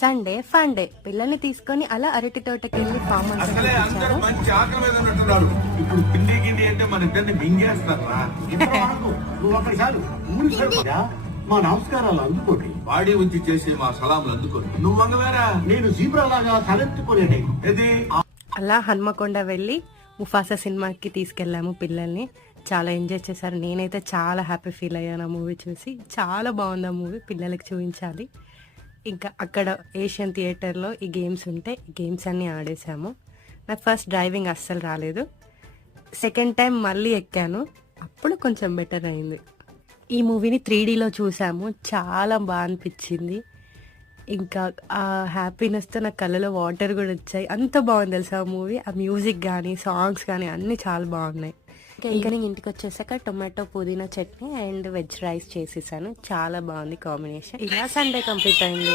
Sunday fun day. పిల్లల్ని తీసుకొని అలా అరటి తోటకి వెళ్ళి ఫామ్ అసలే అందరూ మంచి ఆకలి మీద ఉన్నట్టున్నారు. ఇప్పుడు పిండి గిండి అంటే మన ఇద్దరిని మింగేస్తారా? నువ్వు అక్కడ చాలు ఊరి సరిపడా మా నమస్కారాలు అందుకోండి. బాడీ ఉంచి చేసే మా సలాములు అందుకోండి. నువ్వు వంగవేరా, నేను జీబ్రా లాగా తలెత్తుకునే టైపు. ఇది అలా హన్మకొండ వెళ్ళి ముఫాసా సినిమాకి తీసుకెళ్ళాము పిల్లల్ని. చాలా ఎంజాయ్ చేశారు. నేనైతే చాలా హ్యాపీ ఫీల్ అయ్యాను ఆ మూవీ చూసి. చాలా బాగుంది ఆ మూవీ, పిల్లలకి చూపించాలి. ఇంకా అక్కడ ఏషియన్ థియేటర్లో ఈ గేమ్స్ ఉంటే ఈ గేమ్స్ అన్నీ ఆడేసాము. నాకు ఫస్ట్ డ్రైవింగ్ అస్సలు రాలేదు. సెకండ్ టైం మళ్ళీ ఎక్కాను, అప్పుడు కొంచెం బెటర్ అయింది. ఈ మూవీని 3Dలో చూసాము, చాలా బాగా అనిపించింది. ఇంకా ఆ హ్యాపీనెస్తో నా కళ్ళలో వాటర్ కూడా వచ్చాయి. అంత బాగుంది తెలుసా ఆ మూవీ. ఆ మ్యూజిక్ కానీ సాంగ్స్ కానీ అన్నీ చాలా బాగున్నాయి. ఇంకా నేను ఇంటికి వచ్చేసాక టొమాటో పుదీనా చట్నీ అండ్ వెజ్ రైస్ చేసేసాను. చాలా బాగుంది కాంబినేషన్. ఇలా సండే కంప్లీట్ అయింది.